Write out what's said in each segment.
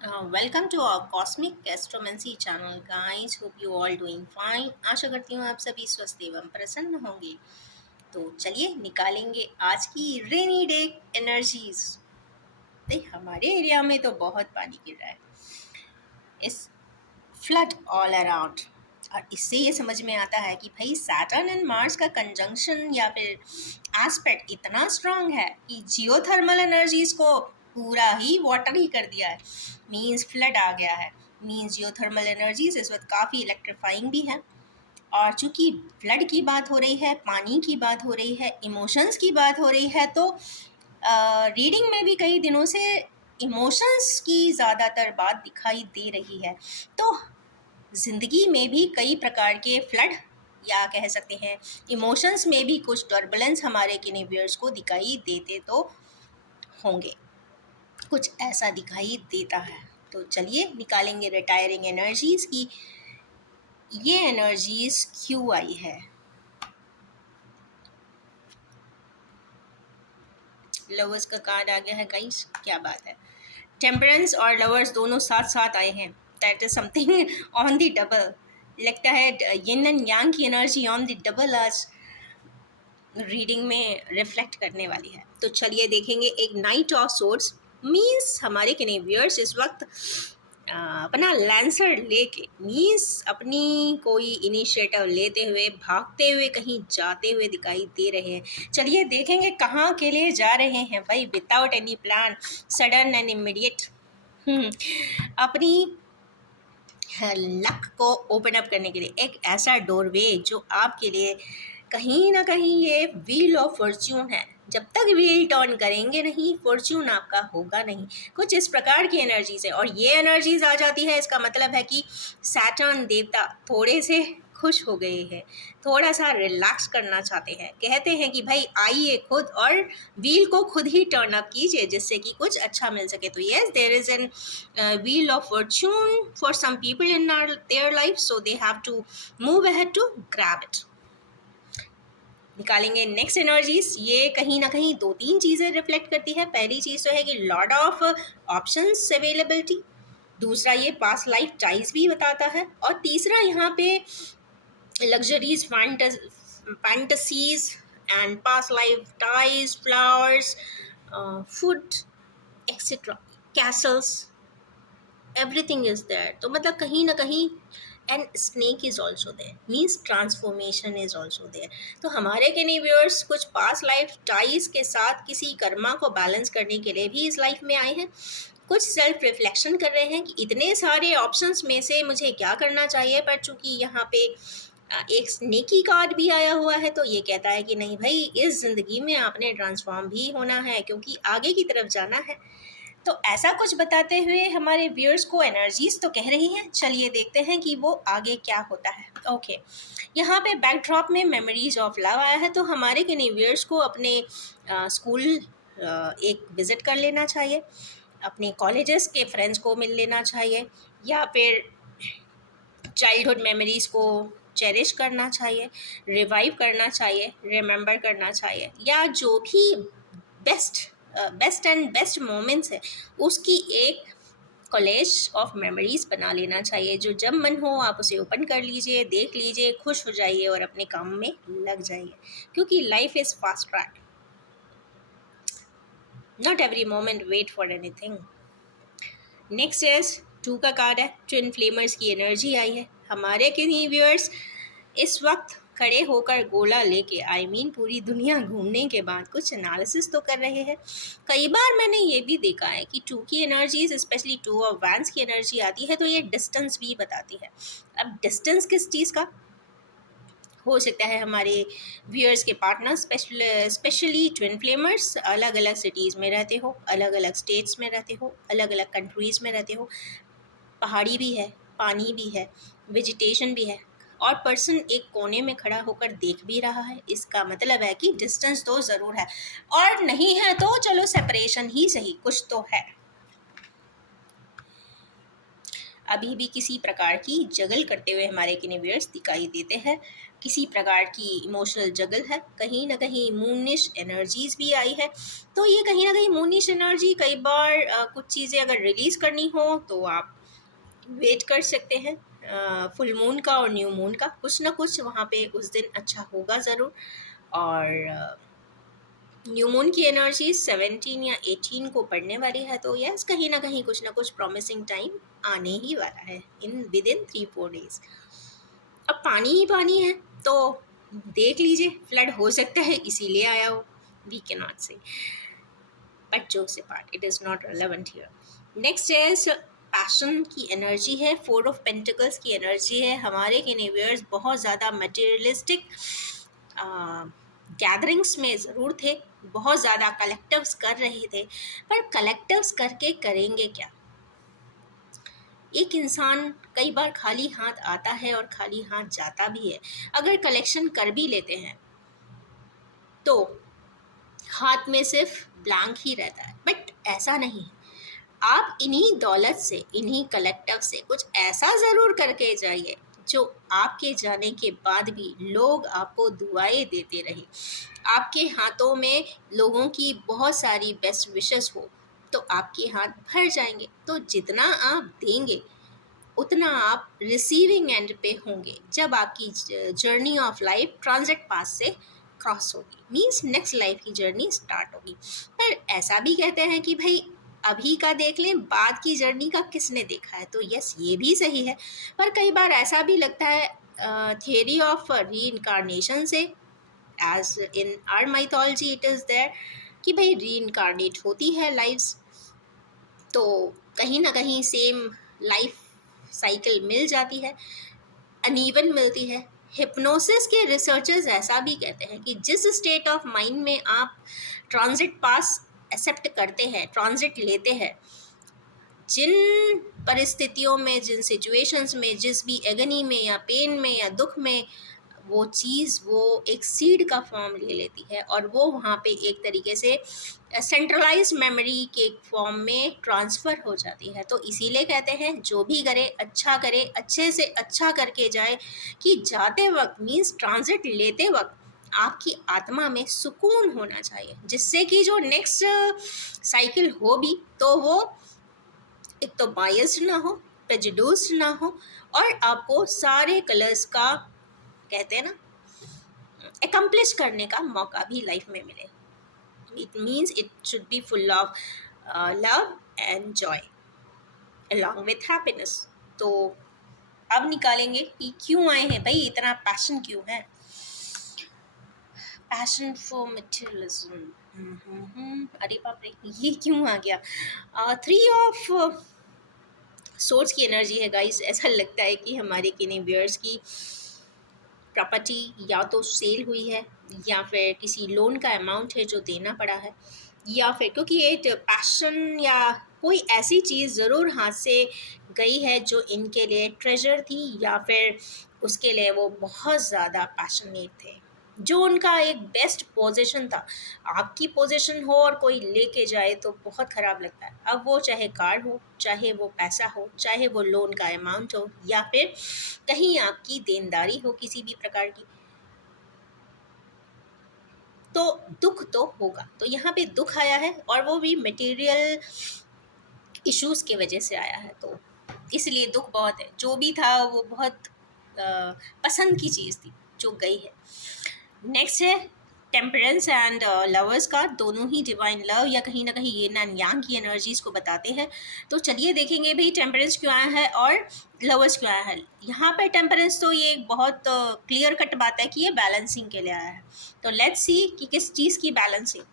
Welcome to our cosmic astromancy channel guys. Hope you all doing fine. आशा करती हूँ आप सभी स्वस्थ एवं प्रसन्न होंगे। तो चलिए निकालेंगे आज की रेनी डे एनर्जीज। भाई हमारे एरिया में तो बहुत पानी गिर रहा है, इस फ्लड ऑल अराउंड। और इससे ये समझ में आता है कि भाई सैटर्न एंड मार्स का कंजंक्शन या फिर एस्पेक्ट इतना स्ट्रांग है कि जियोथर्मल एनर्जीज को पूरा ही वाटर ही कर दिया है। मींस फ्लड आ गया है। मींस जियोथर्मल एनर्जीज इस वक्त काफ़ी इलेक्ट्रीफाइंग भी है। और चूंकि फ्लड की बात हो रही है, पानी की बात हो रही है, इमोशंस की बात हो रही है, तो रीडिंग में भी कई दिनों से इमोशंस की ज़्यादातर बात दिखाई दे रही है। तो ज़िंदगी में भी कई प्रकार के फ्लड या कह सकते हैं इमोशंस में भी कुछ टर्बुलेंस हमारे किनेवियर्स को दिखाई देते तो होंगे। कुछ ऐसा दिखाई देता है। तो चलिए निकालेंगे रिटायरिंग एनर्जीज की ये एनर्जीज क्यों आई है। लवर्स का कार्ड आ गया है गाइस, क्या बात है। टेम्परेंस और लवर्स दोनों साथ साथ आए हैं। That is something on the double. लगता है यिन एंड यांग की एनर्जी ऑन द डबल आज रीडिंग में रिफ्लेक्ट करने वाली है। तो चलिए देखेंगे। एक नाइट ऑफ सोर्ड्स मीन्स हमारे कनेवियर्स इस वक्त अपना लैंसर लेके मीन्स अपनी कोई इनिशिएटिव लेते हुए भागते हुए कहीं जाते हुए दिखाई दे रहे हैं। चलिए देखेंगे कहाँ के लिए जा रहे हैं भाई, without any plan, sudden and immediate. अपनी लक को ओपन अप करने के लिए एक ऐसा डोरवे जो आपके लिए कहीं ना कहीं ये व्हील ऑफ फॉर्च्यून है। जब तक व्हील टर्न करेंगे नहीं, फॉर्च्यून आपका होगा नहीं। कुछ इस प्रकार की एनर्जीज है और ये एनर्जीज आ जाती है, इसका मतलब है कि सैटर्न देवता थोड़े से खुश हो गए हैं, थोड़ा सा रिलैक्स करना चाहते हैं। कहते हैं कि भाई आइए खुद और व्हील को खुद ही टर्न अप कीजिए जिससे कि कुछ अच्छा मिल सके। तो yes, there is an wheel of fortune for some people in their life, so they have to move ahead to grab it. निकालेंगे नेक्स्ट एनर्जीज। ये कहीं ना कहीं दो तीन चीज़ें रिफ्लेक्ट करती है। पहली चीज़ तो है कि लॉट ऑफ ऑप्शंस अवेलेबिलिटी, दूसरा ये पास्ट लाइफ टाइज भी बताता है, और तीसरा यहाँ पे luxuries, fantasies and past life ties, flowers, food etcetera, castles, everything is there. तो मतलब कहीं ना कहीं and snake is also there, means transformation is also there. तो हमारे व्यूअर्स कुछ पास लाइफ टाइज के साथ किसी कर्मा को बैलेंस करने के लिए भी इस लाइफ में आए हैं। कुछ सेल्फ रिफ्लेक्शन कर रहे हैं कि इतने सारे ऑप्शंस में से मुझे क्या करना चाहिए। पर चूंकि यहाँ पे एक स्नेकी कार्ड भी आया हुआ है, तो ये कहता है कि नहीं भाई, इस ज़िंदगी में आपने ट्रांसफॉर्म भी होना है क्योंकि आगे की तरफ जाना है। तो ऐसा कुछ बताते हुए हमारे व्यूअर्स को एनर्जीज तो कह रही हैं। चलिए देखते हैं कि वो आगे क्या होता है। ओके, यहाँ पे बैकड्रॉप में मेमोरीज ऑफ लव आया है। तो हमारे किन्हीं व्यूअर्स को अपने स्कूल एक विज़िट कर लेना चाहिए, अपने कॉलेजेस के फ्रेंड्स को मिल लेना चाहिए, या फिर चाइल्डहुड मेमोरीज को चेरिश करना चाहिए, रिवाइव करना चाहिए, रिमेंबर करना चाहिए, या जो भी बेस्ट मोमेंट्स है उसकी एक कॉलेज ऑफ मेमोरीज बना लेना चाहिए। जो जब मन हो आप उसे ओपन कर लीजिए, देख लीजिए, खुश हो जाइए और अपने काम में लग जाइए, क्योंकि life is fast track. Not every moment wait for anything. Next is two का कार्ड है, ट्विन फ्लेमर्स की एनर्जी आई है। हमारे किन्हीं व्यूअर्स इस वक्त खड़े होकर गोला लेके पूरी दुनिया घूमने के बाद कुछ एनालिसिस तो कर रहे हैं। कई बार मैंने ये भी देखा है कि टू की energies, specially two of vents की एनर्जी आती है तो ये डिस्टेंस भी बताती है। अब डिस्टेंस किस चीज़ का हो सकता है? हमारे व्यूअर्स के पार्टनर, स्पेशली ट्विन फ्लेमर्स, अलग अलग सिटीज़ में रहते हो, अलग अलग स्टेट्स में रहते हो, अलग अलग कंट्रीज़ में रहते हो, पहाड़ी भी है, पानी भी है, वेजिटेशन भी है, और पर्सन एक कोने में खड़ा होकर देख भी रहा है। इसका मतलब है कि डिस्टेंस तो ज़रूर है, और नहीं है तो चलो सेपरेशन ही सही, कुछ तो है। अभी भी किसी प्रकार की जगल करते हुए हमारे किनेवियर्स दिखाई देते हैं। किसी प्रकार की इमोशनल जगल है, कहीं ना कहीं मूनिश एनर्जीज भी आई है। तो ये कहीं ना कहीं मूनिश एनर्जी कई बार कुछ चीज़ें अगर रिलीज करनी हो तो आप वेट कर सकते हैं फुल मून का और न्यू मून का, कुछ ना कुछ वहाँ पे उस दिन अच्छा होगा ज़रूर। और न्यू मून की एनर्जी 17 या 18 को पड़ने वाली है, तो यस कहीं ना कुछ प्रॉमिसिंग टाइम आने ही वाला है इन विद इन 3-4 डेज। अब पानी ही पानी है तो देख लीजिए, फ्लड हो सकता है इसीलिए आया हो, वी कैन नॉट से, but jokes apart, it is not relevant here. Next is passion की एनर्जी है, 4 ऑफ पेंटिकल्स की एनर्जी है। हमारे कैनेवियर्स बहुत ज़्यादा मटेरियलिस्टिक गैदरिंग्स में ज़रूर थे, बहुत ज़्यादा कलेक्टिव्स कर रहे थे, पर कलेक्टिव्स करके करेंगे क्या? एक इंसान कई बार खाली हाथ आता है और खाली हाथ जाता भी है। अगर कलेक्शन कर भी लेते हैं तो हाथ में सिर्फ ब्लैंक ही रहता है, बट ऐसा नहीं है। आप इन्हीं दौलत से, इन्हीं कलेक्टिव से कुछ ऐसा ज़रूर करके जाइए जो आपके जाने के बाद भी लोग आपको दुआएं देते रहे, आपके हाथों में लोगों की बहुत सारी बेस्ट विशेस हो, तो आपके हाथ भर जाएंगे। तो जितना आप देंगे उतना आप रिसीविंग एंड पे होंगे जब आपकी journey of life transit pass से क्रॉस होगी, मीन्स नेक्स्ट लाइफ की जर्नी स्टार्ट होगी। पर ऐसा भी कहते हैं कि भाई अभी का देख लें, बाद की जर्नी का किसने देखा है, तो यस ये भी सही है। पर कई बार ऐसा भी लगता है थियरी ऑफ री इनकारनेशन से, as in our mythology it is there, कि भाई री इनकारनेट होती है लाइफ्स, तो कहीं ना कहीं सेम लाइफ साइकिल मिल जाती है, अनइवन मिलती है। हिप्नोसिस के रिसर्चर्स ऐसा भी कहते हैं कि जिस स्टेट ऑफ माइंड में आप ट्रांजिट पास एक्सेप्ट करते हैं, ट्रांजिट लेते हैं, जिन परिस्थितियों में, जिन सिचुएशंस में, जिस भी एगनी में या पेन में या दुख में, वो चीज़ वो एक सीड का फॉर्म ले लेती है और वो वहाँ पे एक तरीके से सेंट्रलाइज मेमोरी के फॉर्म में ट्रांसफ़र हो जाती है। तो इसीलिए कहते हैं जो भी करे अच्छे से अच्छा करके जाए, कि जाते वक्त मीन्स ट्रांजिट लेते वक्त आपकी आत्मा में सुकून होना चाहिए, जिससे कि जो नेक्स्ट साइकिल हो भी तो वो एक तो बायस्ड ना हो, प्रेजुड्यूस्ड ना हो, और आपको सारे कलर्स का, कहते हैं ना, एकम्प्लिश करने का मौका भी लाइफ में मिले। It means it should be full of love and Joy along with happiness. तो अब निकालेंगे कि क्यों आए हैं भाई, इतना पैशन क्यों है, पैशन फॉर मटेरियलिज्म। अरे बाप रे, ये क्यों आ गया? 3 ऑफ सोर्स की एनर्जी है गाइस। ऐसा लगता है कि हमारे किनेवियर्स की प्रॉपर्टी या तो सेल हुई है, या फिर किसी लोन का अमाउंट है जो देना पड़ा है, या फिर क्योंकि ये पैशन या कोई ऐसी चीज़ ज़रूर हाथ से गई है जो इनके लिए ट्रेजर थी, या फिर उसके लिए वो बहुत ज़्यादा पैशनेट थे, जो उनका एक बेस्ट पोजीशन था। आपकी पोजीशन हो और कोई लेके जाए तो बहुत ख़राब लगता है। अब वो चाहे कार हो, चाहे वो पैसा हो, चाहे वो लोन का अमाउंट हो, या फिर कहीं आपकी देनदारी हो किसी भी प्रकार की, तो दुख तो होगा। तो यहाँ पे दुख आया है और वो भी मटेरियल इश्यूज की वजह से आया है, तो इसलिए दुख बहुत है। जो भी था वो बहुत पसंद की चीज़ थी जो गई है। नेक्स्ट है टेम्परेंस एंड लवर्स का, दोनों ही डिवाइन लव या कहीं ना कहीं यिन एंड यांग की एनर्जीज को बताते हैं। तो चलिए देखेंगे भाई टेम्परेंस क्यों आया है और लवर्स क्यों आया है। यहाँ पर टेम्परेंस तो ये एक बहुत क्लियर कट बात है कि ये बैलेंसिंग के लिए आया है। तो लेट्स सी कि किस चीज़ की बैलेंसिंग।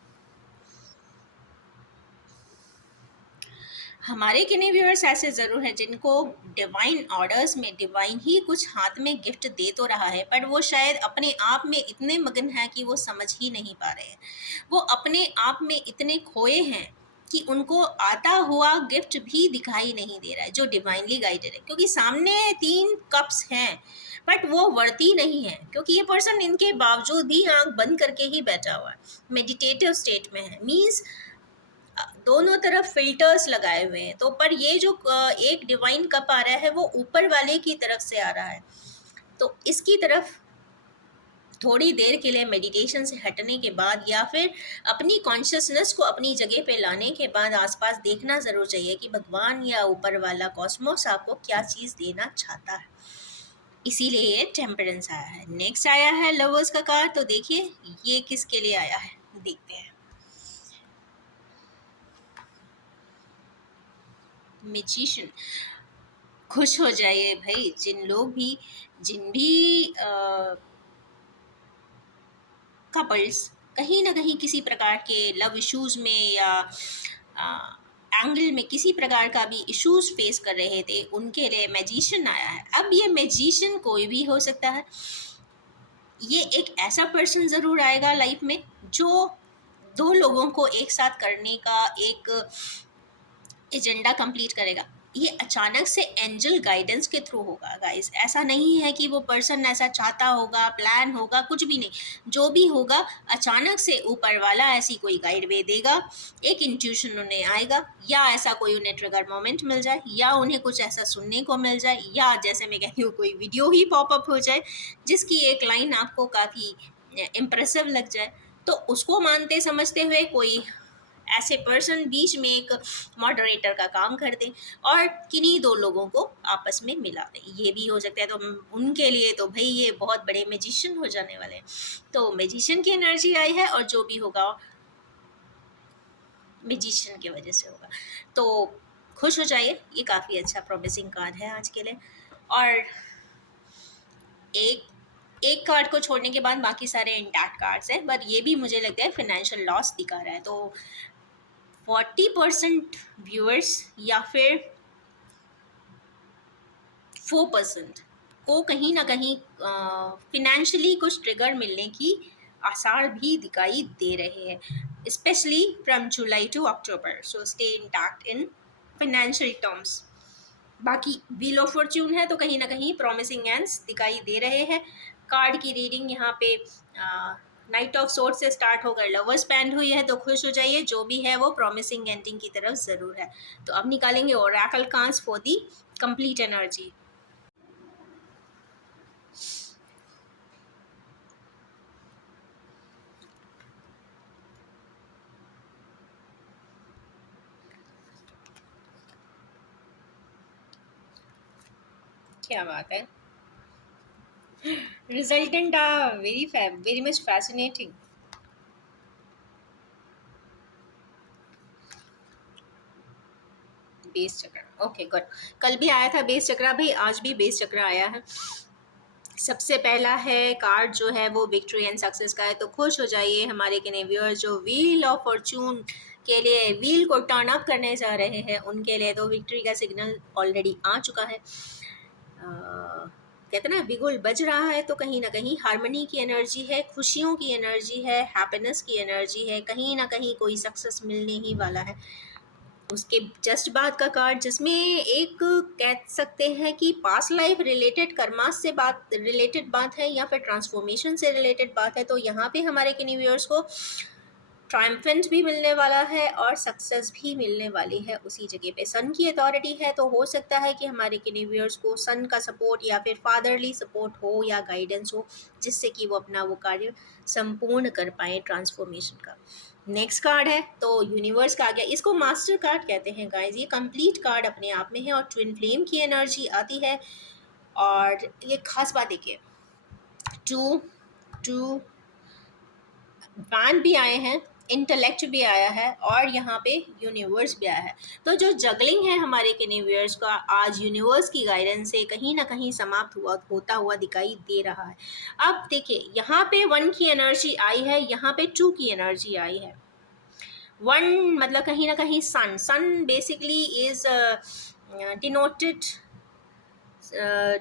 हमारे किन्हीं व्यूअर्स ऐसे ज़रूर हैं जिनको डिवाइन ऑर्डर्स में डिवाइन ही कुछ हाथ में गिफ्ट दे तो रहा है, पर वो शायद अपने आप में इतने मगन हैं कि वो समझ ही नहीं पा रहे हैं। वो अपने आप में इतने खोए हैं कि उनको आता हुआ गिफ्ट भी दिखाई नहीं दे रहा है जो डिवाइनली गाइडेड है, क्योंकि सामने 3 कप्स हैं बट वो वर्ती नहीं है, क्योंकि ये पर्सन इनके बावजूद भी आंख बंद करके ही बैठा हुआ है, मेडिटेटिव स्टेट में है। मीन्स दोनों तरफ फिल्टर्स लगाए हुए हैं, तो पर ये जो एक डिवाइन कप आ रहा है वो ऊपर वाले की तरफ से आ रहा है। तो इसकी तरफ थोड़ी देर के लिए मेडिटेशन से हटने के बाद या फिर अपनी कॉन्शियसनेस को अपनी जगह पे लाने के बाद आसपास देखना ज़रूर चाहिए कि भगवान या ऊपर वाला कॉस्मोस आपको क्या चीज़ देना चाहता है। इसीलिए ये टेम्परेंस आया है। नेक्स्ट आया है लवर्स का कार्ड, तो देखिए ये किसके लिए आया है, देखते हैं। मैजिशियन, खुश हो जाइए भाई, जिन भी कपल्स कहीं ना कहीं किसी प्रकार के लव इश्यूज में या एंगल में किसी प्रकार का भी इश्यूज फेस कर रहे थे, उनके लिए मैजिशियन आया है। अब ये मैजिशियन कोई भी हो सकता है। ये एक ऐसा पर्सन ज़रूर आएगा लाइफ में जो दो लोगों को एक साथ करने का एक एजेंडा कंप्लीट करेगा। ये अचानक से एंजल गाइडेंस के थ्रू होगा गाइस। ऐसा नहीं है कि वो पर्सन ऐसा चाहता होगा, प्लान होगा, कुछ भी नहीं। जो भी होगा अचानक से ऊपर वाला ऐसी कोई गाइड वे देगा, एक इंट्यूशन उन्हें आएगा, या ऐसा कोई उन्हें ट्रिगर मोमेंट मिल जाए, या उन्हें कुछ ऐसा सुनने को मिल जाए, या जैसे मैं कहती हूँ कोई वीडियो ही पॉपअप हो जाए जिसकी एक लाइन आपको काफ़ी इम्प्रेसिव लग जाए। तो उसको मानते समझते हुए कोई ऐसे पर्सन बीच में एक मॉडरेटर का काम कर दें और किन्हीं दो लोगों को आपस में मिला दें, ये भी हो सकता है। तो उनके लिए तो भाई ये बहुत बड़े मैजिशियन हो जाने वाले हैं। तो मैजिशियन की एनर्जी आई है और जो भी होगा मैजिशियन की वजह से होगा। तो खुश हो जाइए, ये काफ़ी अच्छा प्रोमिसिंग कार्ड है आज के लिए। और एक एक कार्ड को छोड़ने के बाद बाकी सारे इंटैक्ट कार्ड्स हैं, बट ये भी मुझे लगता है फिनेंशियल लॉस दिखा रहा है। तो 40% व्यूअर्स या फिर 4% को कहीं ना कहीं फिनेंशियली कुछ ट्रिगर मिलने की आसार भी दिखाई दे रहे हैं, specially from July to October. So stay intact in financial terms. बाकी व्हील ऑफ फॉर्च्यून है तो कहीं ना कहीं प्रॉमिसिंग एंड्स दिखाई दे रहे हैं। कार्ड की रीडिंग यहाँ पे नाइट ऑफ सोर्ट से स्टार्ट होकर लवर्स पैंड हुई है, तो खुश हो जाइए, जो भी है वो प्रॉमिसिंग एंडिंग की तरफ ज़रूर है। तो अब निकालेंगे Oracle cards for the complete energy. क्या बात है, resultant R very much fascinating. Base चक्र, ओके गुड। कल भी आया था बेस चक्र भाई, आज भी बेस चक्र आया है। सबसे पहला है कार्ड जो है वो विक्ट्री एंड सक्सेस का है। तो खुश हो जाइए हमारे के व्यूअर्स जो व्हील ऑफ फॉर्चून के लिए व्हील को टर्न अप करने जा रहे हैं, उनके लिए तो विक्ट्री का सिग्नल ऑलरेडी आ चुका है। कहते ना बिगुल बज रहा है, तो कहीं ना कहीं हार्मनी की एनर्जी है, खुशियों की एनर्जी है, हैप्पीनेस की एनर्जी है, कहीं ना कहीं कोई सक्सेस मिलने ही वाला है। उसके जस्ट बाद का कार्ड जिसमें एक कह सकते हैं कि पास्ट लाइफ रिलेटेड कर्मास से बात रिलेटेड बात है या फिर ट्रांसफॉर्मेशन से रिलेटेड बात है। तो यहाँ पे हमारे के व्यूअर्स को ट्रायम्फेंट भी मिलने वाला है और सक्सेस भी मिलने वाली है उसी जगह पे। सन की अथॉरिटी है, तो हो सकता है कि हमारे के व्यूअर्स को सन का सपोर्ट या फिर फादरली सपोर्ट हो या गाइडेंस हो, जिससे कि वो अपना वो कार्य संपूर्ण कर पाए ट्रांसफॉर्मेशन का। नेक्स्ट कार्ड है तो यूनिवर्स का आ गया, इसको मास्टर कार्ड कहते हैं गाइस। ये कंप्लीट कार्ड अपने आप में है और ट्विन फ्लेम की एनर्जी आती है। और ये खास बात देखिए, टू टू वैन भी आए हैं, इंटेलेक्ट भी आया है और यहाँ पे यूनिवर्स भी आया है। तो जो जगलिंग है हमारे के यूनिवर्स का आज यूनिवर्स की गाइडेंस से कहीं ना कहीं समाप्त होता हुआ दिखाई दे रहा है। अब देखिए यहाँ पे 1 की एनर्जी आई है, यहाँ पे 2 की एनर्जी आई है। 1 मतलब कहीं ना कहीं sun basically is denoted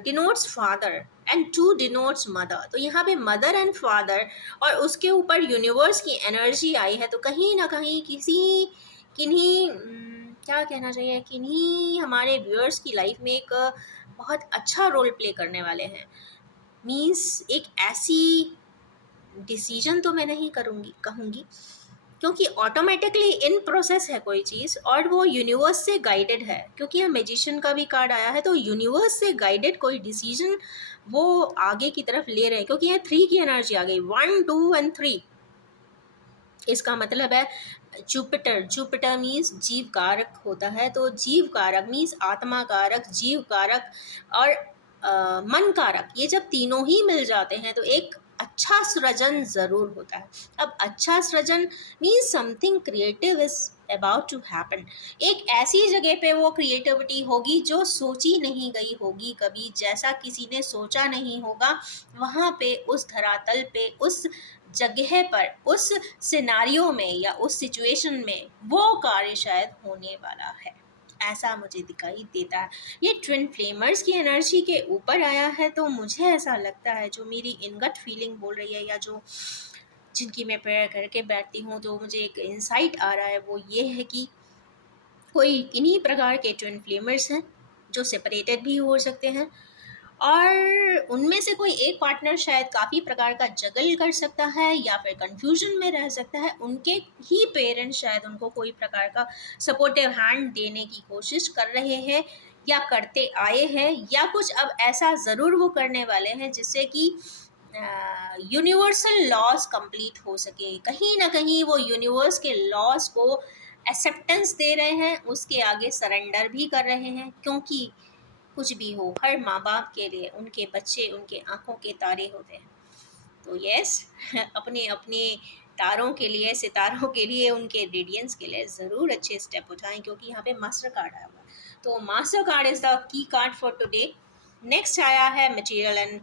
denotes father and 2 denotes mother. तो यहाँ पे मदर एंड फादर और उसके ऊपर यूनिवर्स की एनर्जी आई है। तो कहीं ना कहीं किन्हीं क्या कहना चाहिए, किन्हीं हमारे व्यूअर्स की लाइफ में एक बहुत अच्छा रोल प्ले करने वाले हैं। मीन्स एक ऐसी डिसीजन तो मैं नहीं कहूँगी, क्योंकि ऑटोमेटिकली इन प्रोसेस है कोई चीज़ और वो यूनिवर्स से गाइडेड है, क्योंकि यहाँ मैजिशियन का भी कार्ड आया है, तो यूनिवर्स से गाइडेड कोई डिसीजन वो आगे की तरफ ले रहे हैं, क्योंकि यहाँ 3 की एनर्जी आ गई, 1 2 एंड 3। इसका मतलब है जुपिटर, जुपिटर मीन्स जीव कारक होता है, तो जीव कारक मीन्स आत्मा कारक, जीव कारक और मन कारक, ये जब तीनों ही मिल जाते हैं तो एक अच्छा सृजन जरूर होता है। अब अच्छा सृजन means something creative is about to happen. एक ऐसी जगह पे वो क्रिएटिविटी होगी जो सोची नहीं गई होगी कभी, जैसा किसी ने सोचा नहीं होगा, वहाँ पे उस धरातल पे उस जगह पर उस सिनारियो में या उस सिचुएशन में वो कार्य शायद होने वाला है, ऐसा मुझे दिखाई देता है। ये ट्विन फ्लेमर्स की एनर्जी के ऊपर आया है, तो मुझे ऐसा लगता है, जो मेरी इनगट फीलिंग बोल रही है या जो जिनकी मैं प्रेयर करके बैठती हूँ, तो मुझे एक इंसाइट आ रहा है, वो ये है कि कोई इन्हीं प्रकार के ट्विन फ्लेमर्स हैं जो सेपरेटेड भी हो सकते हैं, और उनमें से कोई एक पार्टनर शायद काफ़ी प्रकार का जगल कर सकता है या फिर कंफ्यूजन में रह सकता है। उनके ही पेरेंट्स शायद उनको कोई प्रकार का सपोर्टिव हैंड देने की कोशिश कर रहे हैं या करते आए हैं, या कुछ अब ऐसा ज़रूर वो करने वाले हैं जिससे कि यूनिवर्सल लॉज कंप्लीट हो सके। कहीं ना कहीं वो यूनिवर्स के लॉज को एक्सेप्टेंस दे रहे हैं, उसके आगे सरेंडर भी कर रहे हैं, क्योंकि कुछ भी हो, हर माँ बाप के लिए उनके बच्चे उनके आंखों के तारे होते हैं। तो यस, अपने अपने तारों के लिए, सितारों के लिए, उनके रेडियंस के लिए ज़रूर अच्छे स्टेप उठाएं, क्योंकि यहाँ पे मास्टर कार्ड आया हुआ है। तो master card is the key card for today. Next आया है मटेरियल एंड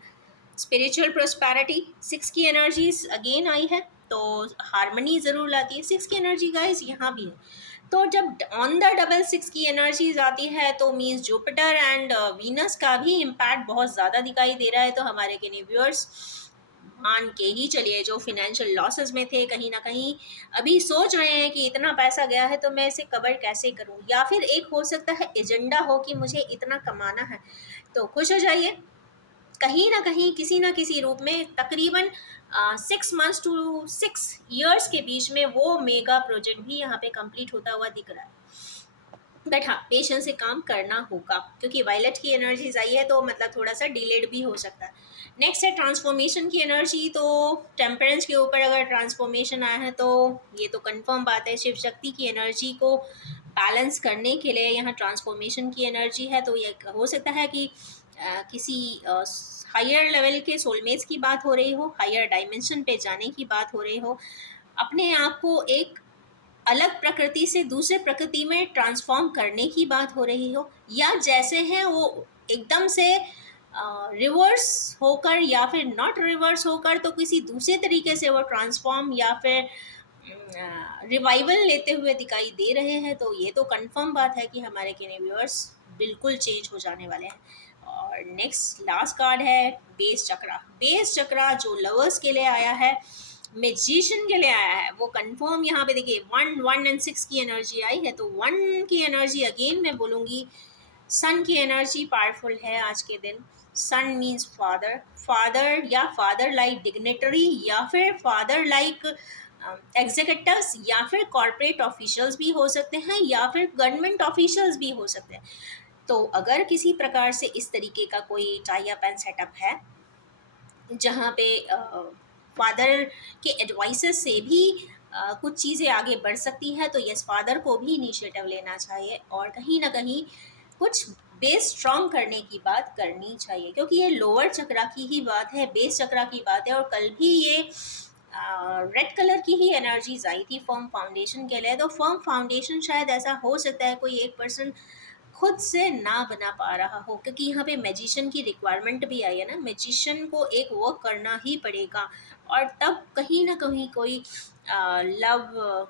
स्पिरिचुअल प्रोस्पेरिटी। 6 की एनर्जीज अगेन आई है, तो हारमनी ज़रूर लाती है 6 की एनर्जी गाइस, यहाँ भी है। तो जब ऑन द डबल 6 की एनर्जीज आती है तो मीन्स जुपिटर एंड वीनस का भी इम्पैक्ट बहुत ज़्यादा दिखाई दे रहा है। तो हमारे के व्यूअर्स मान के ही चलिए, जो फिनेंशियल लॉसेस में थे, कहीं ना कहीं अभी सोच रहे हैं कि इतना पैसा गया है तो मैं इसे कवर कैसे करूं, या फिर एक हो सकता है एजेंडा हो कि मुझे इतना कमाना है। तो खुश हो जाइए, कहीं ना कहीं किसी ना किसी रूप में तकरीबन 6 मंथ्स टू 6 years के बीच में वो मेगा प्रोजेक्ट भी यहाँ पे कंप्लीट होता हुआ दिख रहा है। बट हाँ, पेशेंस से काम करना होगा, क्योंकि वायलेट की एनर्जीज आई है तो मतलब थोड़ा सा डिलेड भी हो सकता है। नेक्स्ट है ट्रांसफॉर्मेशन की एनर्जी। तो टेम्परेंस के ऊपर अगर ट्रांसफॉर्मेशन आया है तो ये तो कंफर्म बात है, शिव शक्ति की एनर्जी को बैलेंस करने के लिए यहाँ ट्रांसफॉर्मेशन की एनर्जी है। तो ये हो सकता है कि किसी हायर लेवल के सोलमेट्स की बात हो रही हो, हायर डायमेंशन पे जाने की बात हो रही हो, अपने आप को एक अलग प्रकृति से दूसरे प्रकृति में ट्रांसफॉर्म करने की बात हो रही हो, या जैसे हैं वो एकदम से रिवर्स होकर या फिर नॉट रिवर्स होकर तो किसी दूसरे तरीके से वो ट्रांसफॉर्म या फिर रिवाइवल लेते हुए दिखाई दे रहे हैं। तो ये तो कंफर्म बात है कि हमारे के व्यूअर्स बिल्कुल चेंज हो जाने वाले हैं। और नेक्स्ट लास्ट कार्ड है बेस चक्रा। बेस चक्रा जो लवर्स के लिए आया है, मैजिशियन के लिए आया है, वो कंफर्म यहाँ पे देखिए 1 1 एंड 6 की एनर्जी आई है। तो 1 की एनर्जी अगेन मैं बोलूँगी, सन की एनर्जी पावरफुल है आज के दिन। सन मीन्स फादर, फादर या फादर लाइक डिग्नेटरी या फिर फादर लाइक एग्जीक्यूटिव्स या फिर कॉरपोरेट ऑफिशियल्स भी हो सकते हैं या फिर गवर्नमेंट ऑफिशियल्स भी हो सकते हैं। तो अगर किसी प्रकार से इस तरीके का कोई टाई अप एंड सेटअप है जहाँ पे फादर के एडवाइसेस से भी कुछ चीज़ें आगे बढ़ सकती हैं, तो यस, फादर को भी इनिशिएटिव लेना चाहिए और कहीं ना कहीं कुछ बेस स्ट्रॉन्ग करने की बात करनी चाहिए, क्योंकि ये लोअर चक्रा की ही बात है, बेस चक्रा की बात है। और कल भी ये रेड कलर की ही एनर्जीज आई थी फर्म फाउंडेशन के लिए। तो फर्म फाउंडेशन शायद ऐसा हो सकता है कोई एक पर्सन खुद से ना बना पा रहा हो, क्योंकि यहाँ पे मैजिशियन की रिक्वायरमेंट भी आई है ना, मैजिशियन को एक वर्क करना ही पड़ेगा और तब कहीं ना कहीं कोई लव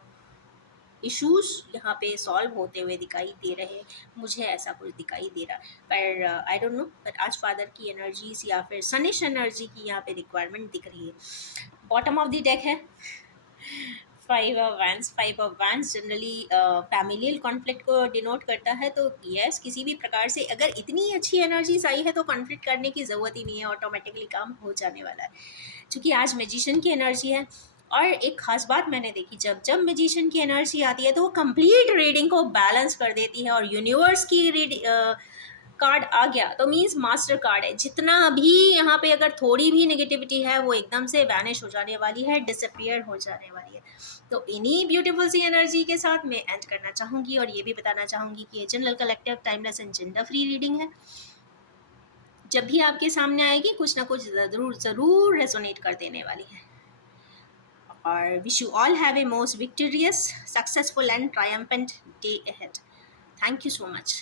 इश्यूज यहाँ पे सॉल्व होते हुए दिखाई दे रहे हैं, मुझे ऐसा कुछ दिखाई दे रहा। पर आई डोंट नो, बट आज फादर की एनर्जीज या फिर सनिश एनर्जी की यहाँ पे रिक्वायरमेंट दिख रही है। बॉटम ऑफ द डेक है 5 of Wands। 5 of Wands generally familial conflict को डिनोट करता है। तो यस, किसी भी प्रकार से अगर इतनी अच्छी एनर्जीज आई है तो कॉन्फ्लिक्ट करने की ज़रूरत ही नहीं है, ऑटोमेटिकली काम हो जाने वाला है। क्योंकि आज मैजिशियन की एनर्जी है और एक ख़ास बात मैंने देखी, जब जब मैजिशियन की एनर्जी आती है तो वो कंप्लीट रीडिंग को बैलेंस कर देती है, और यूनिवर्स की कार्ड आ गया तो मीन्स मास्टर कार्ड है, जितना भी यहाँ पे अगर थोड़ी भी नेगेटिविटी है वो एकदम से वैनिश हो जाने वाली है, डिसअपियर हो जाने वाली है। तो इन्हीं ब्यूटीफुल सी एनर्जी के साथ मैं एंड करना चाहूँगी, और ये भी बताना चाहूँगी कि ये general collective timeless and gender free reading है। जब भी आपके सामने आएगी कुछ ना कुछ ज़रूर ज़रूर रेजोनेट कर देने वाली है। और wish you all have a most victorious, successful and triumphant day ahead. Thank you so much.